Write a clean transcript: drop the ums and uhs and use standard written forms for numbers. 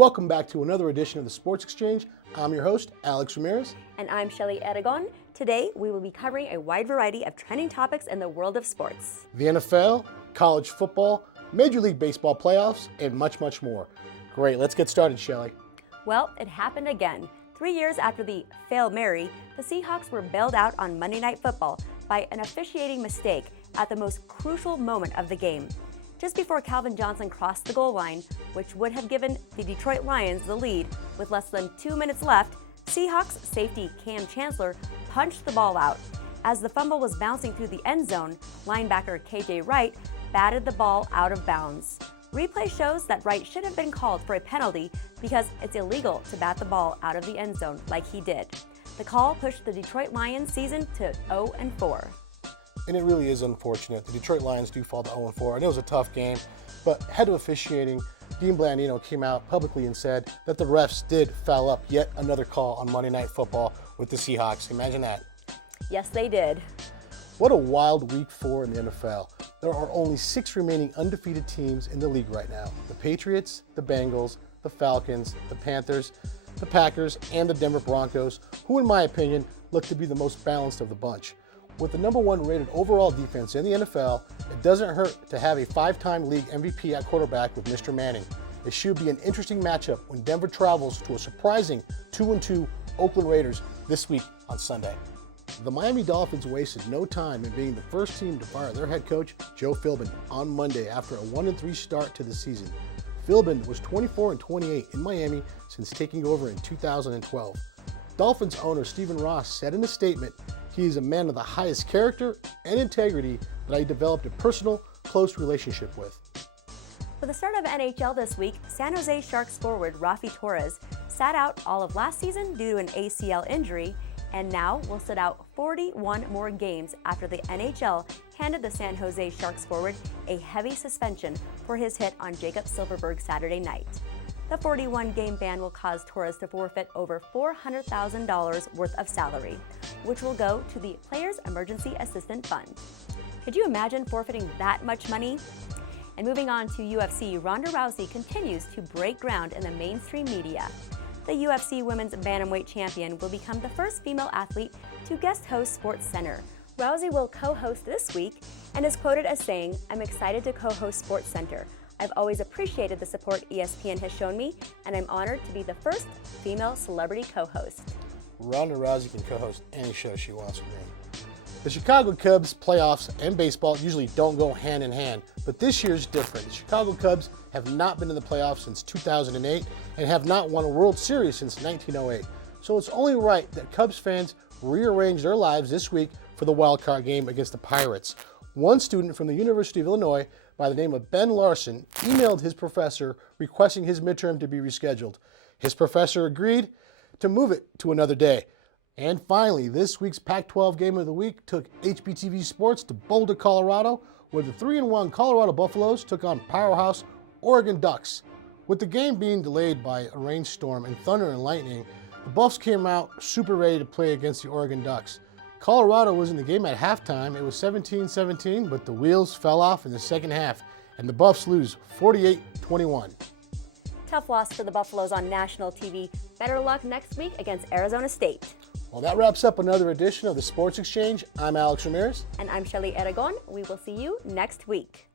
Welcome back to another edition of the Sports Exchange. I'm your host, Alex Ramirez. And I'm Shelly Aragon. Today, we will be covering a wide variety of trending topics in the world of sports. The NFL, college football, Major League Baseball playoffs, and much, much more. Great, let's get started, Shelly. Well, it happened again. 3 years after the Hail Mary, the Seahawks were bailed out on Monday Night Football by an officiating mistake at the most crucial moment of the game. Just before Calvin Johnson crossed the goal line, which would have given the Detroit Lions the lead with less than 2 minutes left, Seahawks safety Cam Chancellor punched the ball out. As the fumble was bouncing through the end zone, linebacker KJ Wright batted the ball out of bounds. Replay shows that Wright should have been called for a penalty because it's illegal to bat the ball out of the end zone like he did. The call pushed the Detroit Lions season to 0-4. And it really is unfortunate. The Detroit Lions do fall to 0-4, and it was a tough game. But head of officiating, Dean Blandino, came out publicly and said that the refs did foul up yet another call on Monday Night Football with the Seahawks. Imagine that. Yes, they did. What a wild week 4 in the NFL. There are only 6 remaining undefeated teams in the league right now. The Patriots, the Bengals, the Falcons, the Panthers, the Packers, and the Denver Broncos, who in my opinion look to be the most balanced of the bunch. With the number 1 rated overall defense in the NFL, it doesn't hurt to have a 5-time league MVP at quarterback with Mr. Manning. It should be an interesting matchup when Denver travels to a surprising 2-2 Oakland Raiders this week on Sunday. The Miami Dolphins wasted no time in being the first team to fire their head coach, Joe Philbin, on Monday after a 1-3 start to the season. Philbin was 24-28 in Miami since taking over in 2012. Dolphins owner Stephen Ross said in a statement, "He is a man of the highest character and integrity that I developed a personal, close relationship with." With the start of NHL this week, San Jose Sharks forward Rafi Torres sat out all of last season due to an ACL injury, and now will sit out 41 more games after the NHL handed the San Jose Sharks forward a heavy suspension for his hit on Jacob Silfverberg Saturday night. The 41-game ban will cause Torres to forfeit over $400,000 worth of salary, which will go to the Players Emergency Assistance Fund. Could you imagine forfeiting that much money? And moving on to UFC, Ronda Rousey continues to break ground in the mainstream media. The UFC Women's Bantamweight Champion will become the first female athlete to guest host SportsCenter. Rousey will co-host this week and is quoted as saying, "I'm excited to co-host SportsCenter. I've always appreciated the support ESPN has shown me, and I'm honored to be the first female celebrity co-host." Ronda Rousey can co-host any show she wants with me. The Chicago Cubs playoffs and baseball usually don't go hand in hand, but this year's different. The Chicago Cubs have not been in the playoffs since 2008 and have not won a World Series since 1908. So it's only right that Cubs fans rearrange their lives this week for the wild card game against the Pirates. One student from the University of Illinois by the name of Ben Larson emailed his professor requesting his midterm to be rescheduled. His professor agreed to move it to another day. And finally, this week's Pac-12 game of the week took HBTV Sports to Boulder, Colorado, where the 3-1 Colorado Buffaloes took on powerhouse Oregon Ducks. With the game being delayed by a rainstorm and thunder and lightning, the Buffs came out super ready to play against the Oregon Ducks. Colorado was in the game at halftime. It was 17-17, but the wheels fell off in the second half, and the Buffs lose 48-21. Tough loss for the Buffaloes on national TV. Better luck next week against Arizona State. Well, that wraps up another edition of the Sports Exchange. I'm Alex Ramirez. And I'm Shelly Aragon. We will see you next week.